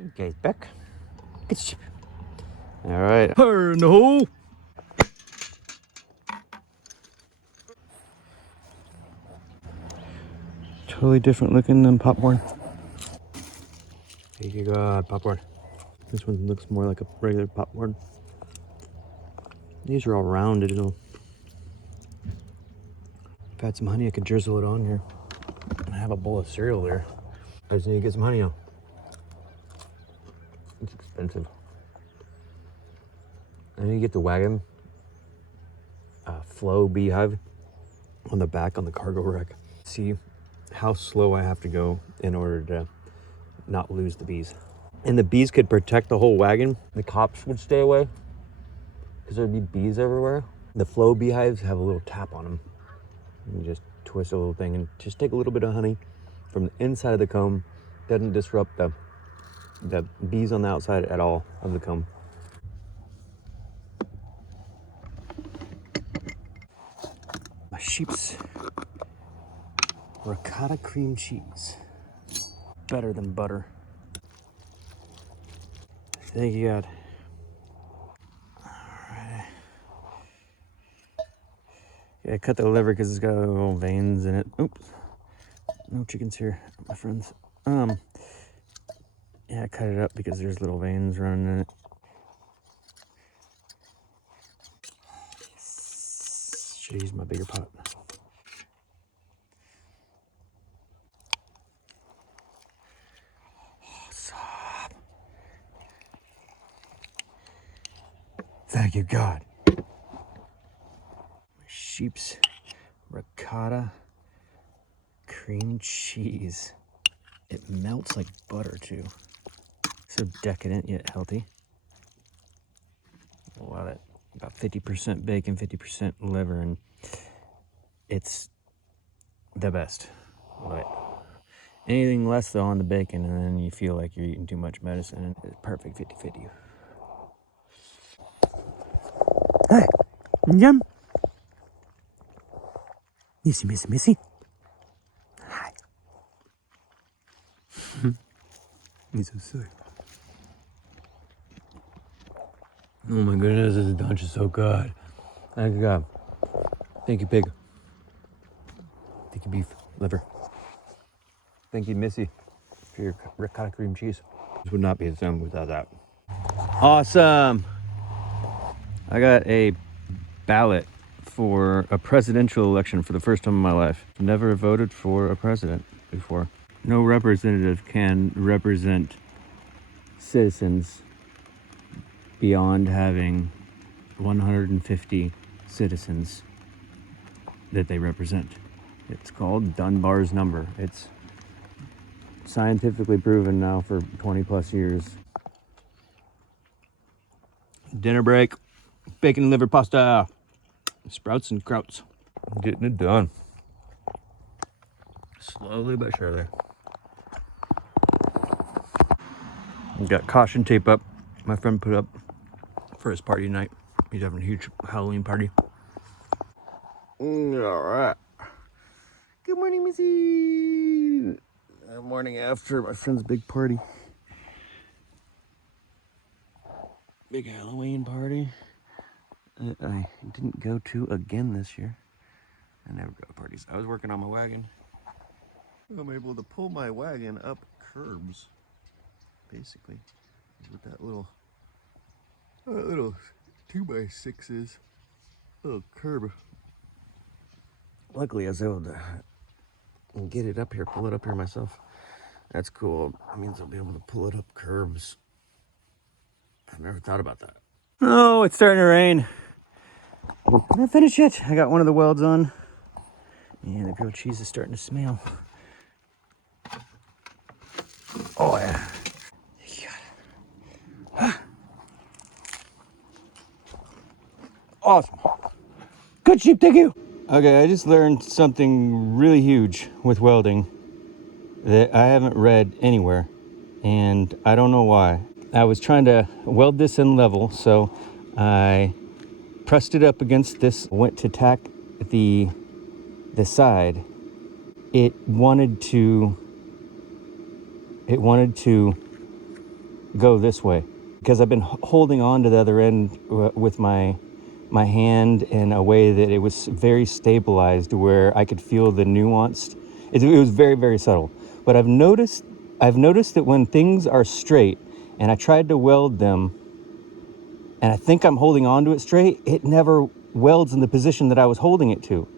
Okay, back. Good ship. All right. Fire in the hole. Totally different looking than popcorn. Here you go, popcorn. This one looks more like a regular popcorn. These are all rounded. If I had some honey, I could drizzle it on here. I have a bowl of cereal there. I just need to get some honey on. It's expensive. I need to get the Wagon flow beehive on the back on the cargo rack. See how slow I have to go in order to not lose the bees. And the bees could protect the whole wagon. The cops would stay away because there'd be bees everywhere. The flow beehives have a little tap on them. You just twist a little thing and just take a little bit of honey from the inside of the comb. Doesn't disrupt the bees on the outside at all of the comb. My sheep's ricotta cream cheese. Better than butter. Thank you, God. Alright. Yeah, I cut the liver because it's got little veins in it. Oops. No chickens here, my friends. Yeah, I cut it up because there's little veins running in it. Should use my bigger pot. Awesome. Thank you, God. Sheep's ricotta cream cheese. It melts like butter too. So decadent yet healthy. Love it. About 50% bacon, 50% liver, and it's the best. Love it. Anything less though on the bacon, and then you feel like you're eating too much medicine, and it's perfect 50-50. Hey, yum. Missy, missy, missy. Hi. He's so silly. Oh my goodness, this lunch is so good. Thank you, God. Thank you, pig. Thank you, beef liver. Thank you, Missy, for your ricotta cream cheese. This would not be the same without that. Awesome. I got a ballot for a presidential election for the first time in my life. Never voted for a president before. No representative can represent citizens beyond having 150 citizens that they represent. It's called Dunbar's number. It's scientifically proven now for 20 plus years. Dinner break, bacon liver pasta, sprouts and krauts. Getting it done. Slowly but surely. Got caution tape up. My friend put up for his party tonight. He's having a huge Halloween party. All right. Good morning, Missy. The morning after my friend's big party. Big Halloween party that I didn't go to again this year. I never go to parties. I was working on my wagon. I'm able to pull my wagon up curbs, basically, with that little 2x6 is little curb. Luckily, I was able to get it up here, pull it up here myself. That's cool. That means I'll be able to pull it up curbs. I've never thought about that. Oh, it's starting to rain. Can I finish it? I got one of the welds on. And the grilled cheese is starting to smell. Oh, yeah. Awesome. Good sheep, thank you. Okay, I just learned something really huge with welding that I haven't read anywhere, and I don't know why. I was trying to weld this in level, so I pressed it up against this, went to tack the side. It wanted to go this way, because I've been holding on to the other end with my hand in a way that it was very stabilized, where I could feel the nuanced. It was very, very subtle. But I've noticed that when things are straight and I tried to weld them and I think I'm holding on to it straight, it never welds in the position that I was holding it to.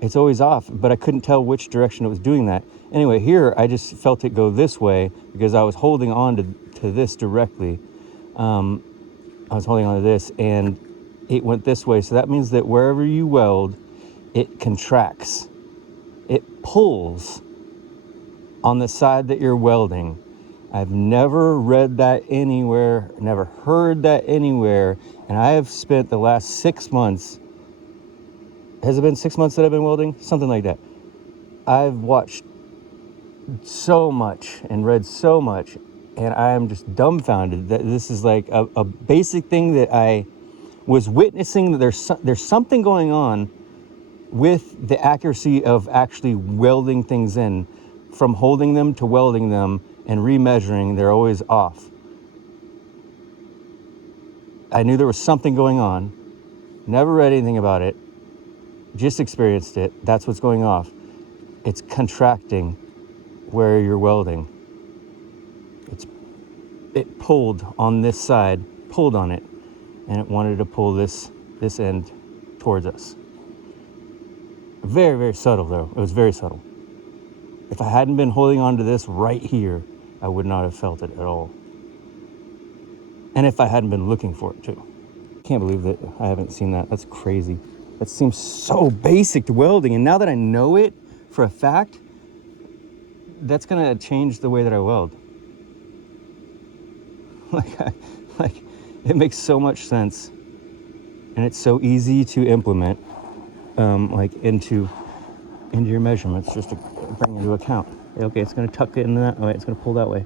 It's always off, but I couldn't tell which direction it was doing that. Anyway, here I just felt it go this way because I was holding on to this directly. I was holding on to this and it went this way. So that means that wherever you weld, it contracts. It pulls on the side that you're welding. I've never read that anywhere, never heard that anywhere. And I have spent the last 6 months, has it been 6 months that I've been welding? Something like that. I've watched so much and read so much, and I am just dumbfounded that this is like a basic thing that I was witnessing, that there's something going on with the accuracy of actually welding things in. From holding them to welding them and remeasuring, they're always off. I knew there was something going on, never read anything about it, just experienced it. That's what's going off. It's contracting where you're welding. It pulled on this side, pulled on it, and it wanted to pull this end towards us. Very, very subtle though. It was very subtle. If I hadn't been holding on to this right here, I would not have felt it at all. And if I hadn't been looking for it too. Can't believe that I haven't seen that. That's crazy. That seems so basic to welding. And now that I know it for a fact, that's gonna change the way that I weld. Like it makes so much sense. And it's so easy to implement like into your measurements, just to bring into account. Okay, it's going to tuck it in that way. It's going to pull that way.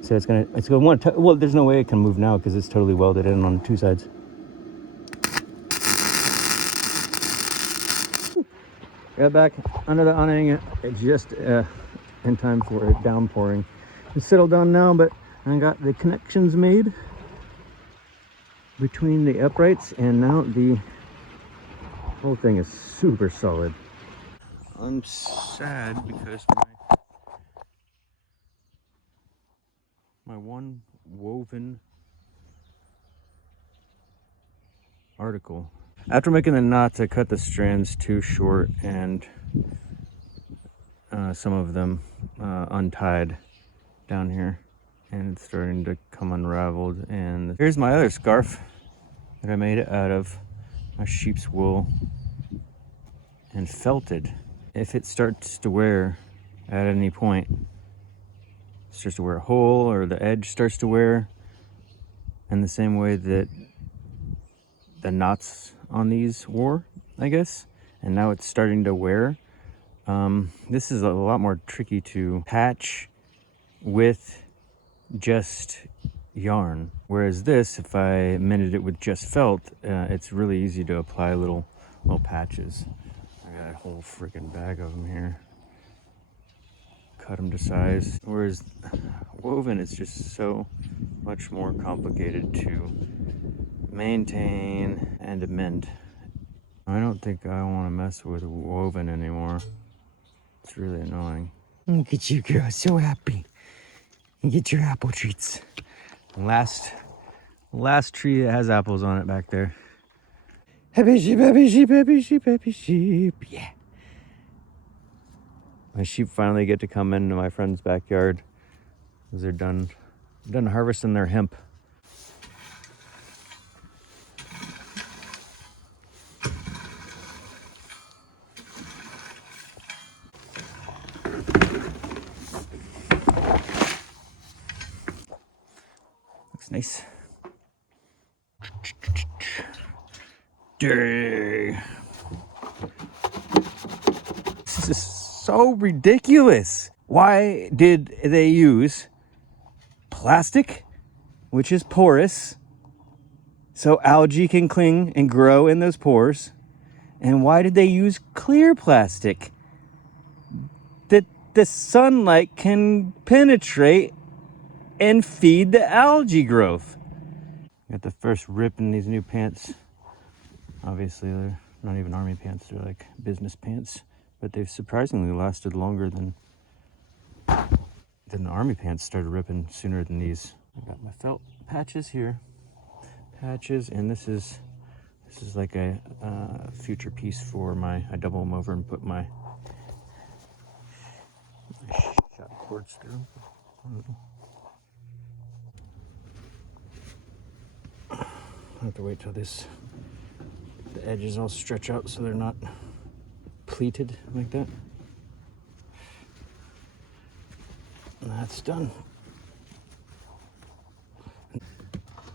So it's going to want to. Well, there's no way it can move now because it's totally welded in on two sides. Got back under the awning. It just in time for a downpouring. It's settled down now, but I got the connections made between the uprights, and now the whole thing is super solid. I'm sad because my one woven article. After making the knots, I cut the strands too short, and some of them untied down here, and it's starting to come unraveled. And here's my other scarf that I made out of my sheep's wool and felted. If it starts to wear at any point, it starts to wear a hole or the edge starts to wear, in the same way that the knots on these wore, I guess, and now it's starting to wear. This is a lot more tricky to patch with just yarn, whereas this, if I mended it with just felt, it's really easy to apply little patches. I got a whole freaking bag of them here. Cut them to size. Whereas woven is just so much more complicated to maintain and amend. I don't think I want to mess with woven anymore. It's really annoying. Look at you, girl, so happy. You get your apple treats. Last tree that has apples on it back there. Happy sheep, happy sheep, happy sheep, happy sheep, yeah. My sheep finally get to come into my friend's backyard because they're done harvesting their hemp. Looks nice. Dang. This is so ridiculous. Why did they use plastic, which is porous, so algae can cling and grow in those pores? And why did they use clear plastic that the sunlight can penetrate and feed the algae growth. Got the first rip in these new pants. Obviously, they're not even army pants, they're like business pants, but they've surprisingly lasted longer than the army pants started ripping sooner than these. I got my felt patches here, and this is like a future piece for my. I double them over and put my shot cords through. I have to wait till the edges all stretch out so they're not pleated like that. And that's done.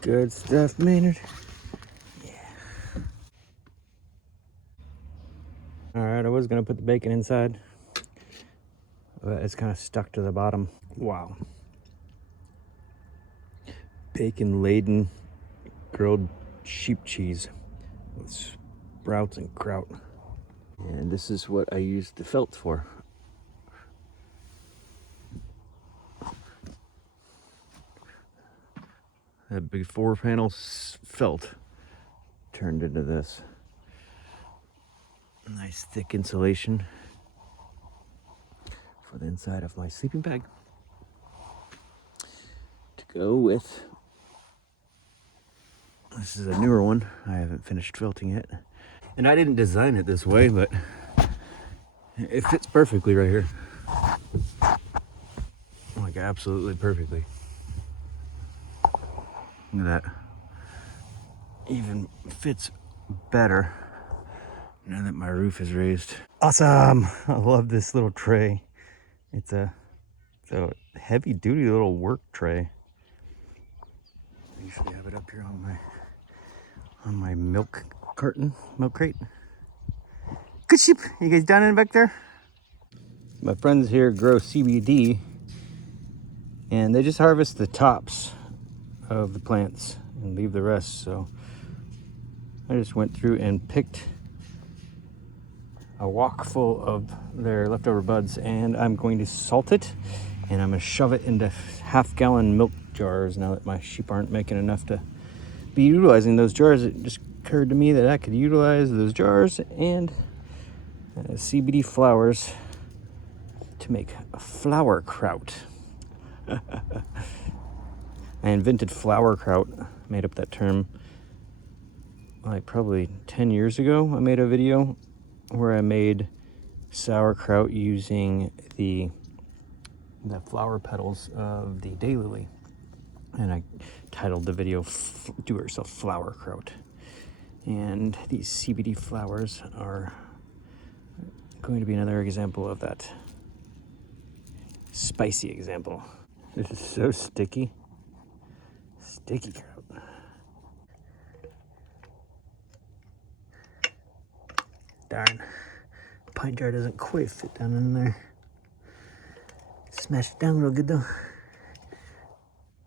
Good stuff, Maynard. Yeah. All right, I was gonna put the bacon inside, but it's kind of stuck to the bottom. Wow. Bacon laden grilled sheep cheese with sprouts and kraut. And this is what I used the felt for. That big 4-panel felt turned into this. Nice thick insulation for the inside of my sleeping bag to go with. This is a newer one. I haven't finished felting it. And I didn't design it this way, but it fits perfectly right here. Like absolutely perfectly. Look at that. Even fits better now that my roof is raised. Awesome! I love this little tray. It's a heavy duty little work tray. I usually have it up here on my milk crate. Good sheep. You guys down in back there? My friends here grow CBD, and they just harvest the tops of the plants and leave the rest. So I just went through and picked a wok full of their leftover buds, and I'm going to salt it, and I'm going to shove it into half-gallon milk jars now that my sheep aren't making enough to be utilizing those jars. It just occurred to me that I could utilize those jars and CBD flowers to make a flower kraut. I invented flower kraut, made up that term like probably 10 years ago. I made a video where I made sauerkraut using the flower petals of the daylily, and I titled the video "Do It Yourself Flower Kraut." And these CBD flowers are going to be another example of that spicy example. This is so sticky kraut. Darn, pint jar doesn't quite fit down in there. Smash it down real good though.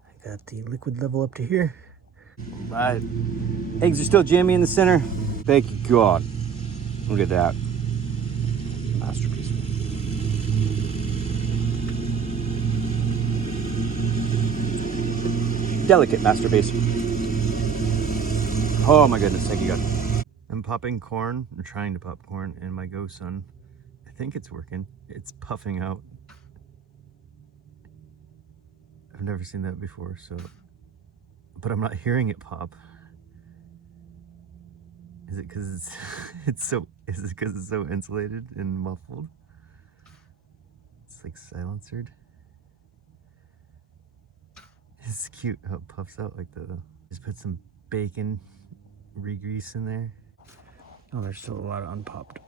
I got the liquid level up to here. Right. Eggs are still jammy in the center. Thank you, God. Look at that. Masterpiece. Delicate masterpiece. Oh my goodness, thank you, God. I'm popping corn, or trying to pop corn, and my Go Sun, I think it's working. It's puffing out. I've never seen that before, but I'm not hearing it pop. Is it because it's so insulated and muffled? It's like silencered. It's cute how it puffs out like that though. Just put some bacon re-grease in there. Oh, there's still a lot of unpopped.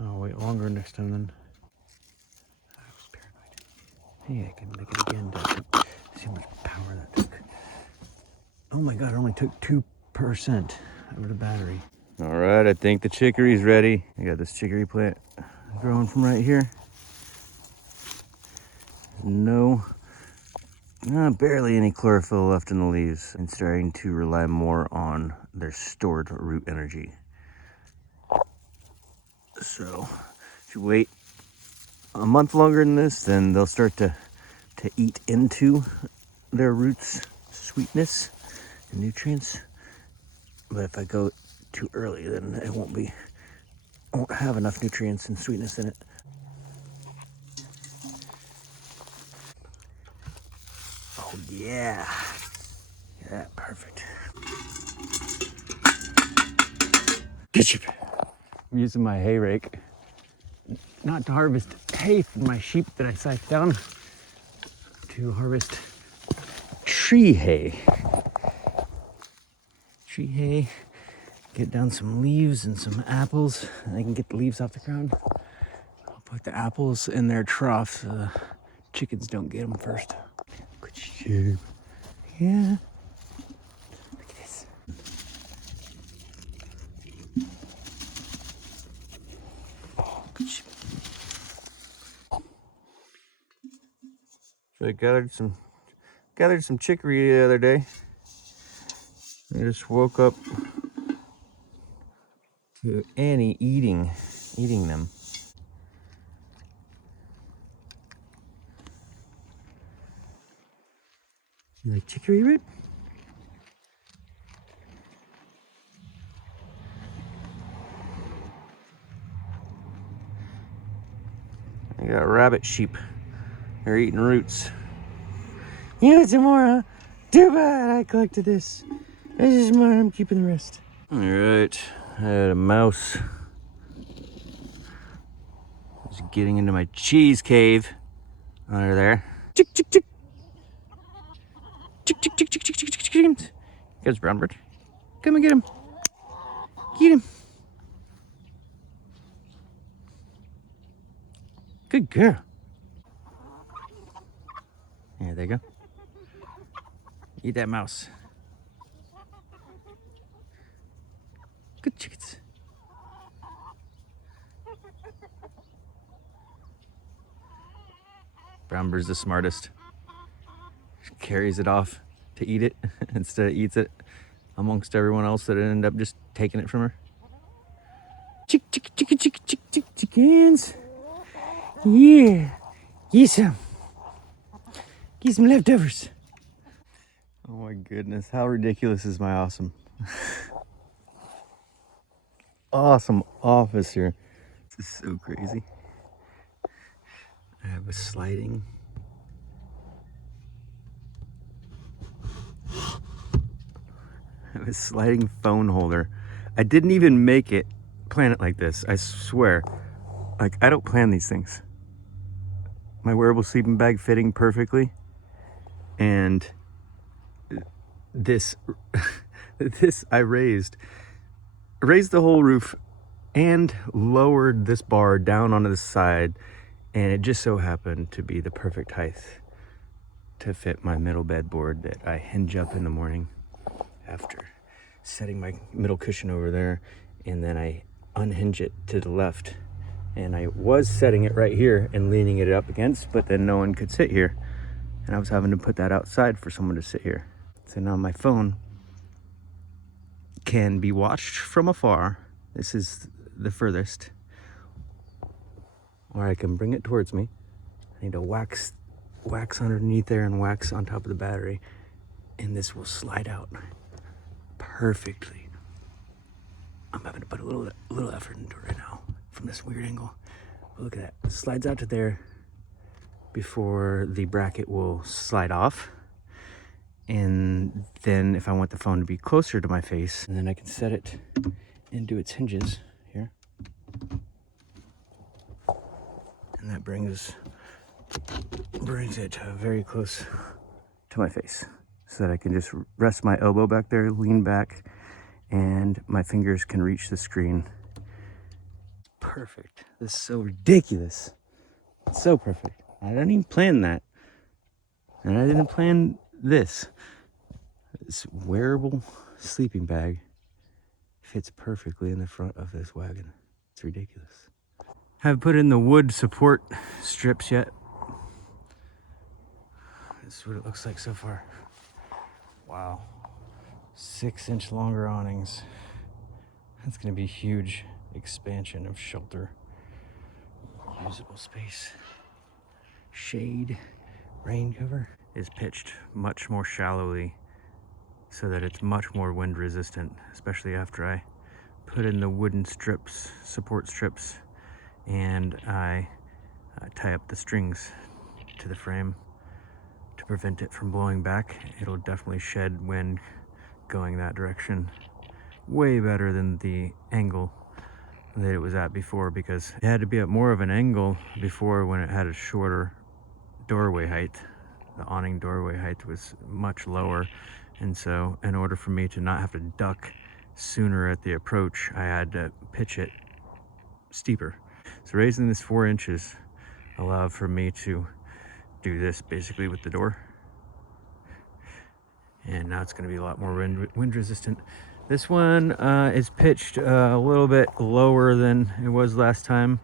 I'll wait longer next time then. I was paranoid. Hey, I can make it again to see how much power that took. Oh my God, it only took 2% of the battery. All right, I think the chicory's ready. I got this chicory plant growing from right here. Barely any chlorophyll left in the leaves, and starting to rely more on their stored root energy. So if you wait a month longer than this, then they'll start to eat into their roots sweetness and nutrients. But if I go too early, then it won't have enough nutrients and sweetness in it. Oh yeah. Yeah, perfect. I'm using my hay rake, not to harvest hay for my sheep that I scythed down, to harvest tree hay. Tree hay, get down some leaves and some apples, and I can get the leaves off the ground. I'll put the apples in their trough so the chickens don't get them first. Good job. Yeah. Look at this. Oh, good job. So I gathered some chicory the other day. I just woke up to Annie eating them. You like chicory root? I got rabbit sheep. They're eating roots. You want some more, huh? Too bad I collected this. This is mine. I'm keeping the rest. All right. I had a mouse. It's getting into my cheese cave under there. Chick, chick, chick. Chick, chick, chick, chick, chick, chick, chick, chickens. Here's brown bird. Come and get him. Get him. Good girl. Yeah, there you go. Eat that mouse. Good chickens. Brown bird's the smartest. She carries it off to eat it instead of eats it amongst everyone else that ended up just taking it from her. Chick, chick, chick, chick, chick, chick, chickens. Yeah. Get some. Get some leftovers. Oh my goodness. How ridiculous is my awesome office here. This is so crazy. I have a sliding phone holder. I didn't even make it plan it like this. I swear. Like, I don't plan these things. My wearable sleeping bag fitting perfectly, and this I raised the whole roof and lowered this bar down onto the side, and it just so happened to be the perfect height to fit my middle bed board that I hinge up in the morning after setting my middle cushion over there, and then I unhinge it to the left. And I was setting it right here and leaning it up against, but then no one could sit here, and I was having to put that outside for someone to sit here. So now my phone can be watched from afar. This is the furthest. Or I can bring it towards me. I need to wax underneath there and wax on top of the battery, and this will slide out perfectly. I'm having to put a little effort into it right now from this weird angle. But look at that. It slides out to there before the bracket will slide off. And then if I want the phone to be closer to my face, and then I can set it into its hinges here. And that brings it very close to my face, so that I can just rest my elbow back there, lean back, and my fingers can reach the screen. Perfect. This is so ridiculous. It's so perfect. I didn't even plan that. And I didn't plan this. This wearable sleeping bag fits perfectly in the front of this wagon. It's ridiculous. Haven't put in the wood support strips yet. This is what it looks like so far. Wow. 6-inch longer awnings. That's gonna be a huge expansion of shelter. usable space. Shade, rain cover is pitched much more shallowly so that it's much more wind resistant, especially after I put in the wooden strips, support strips, and I tie up the strings to the frame to prevent it from blowing back. It'll definitely shed wind going that direction way better than the angle that it was at before, because it had to be at more of an angle before when it had a shorter doorway height. The awning doorway height was much lower, and so in order for me to not have to duck sooner at the approach, I had to pitch it steeper. So raising this 4 inches allowed for me to do this basically with the door, and now it's going to be a lot more wind resistant. This one is pitched a little bit lower than it was last time.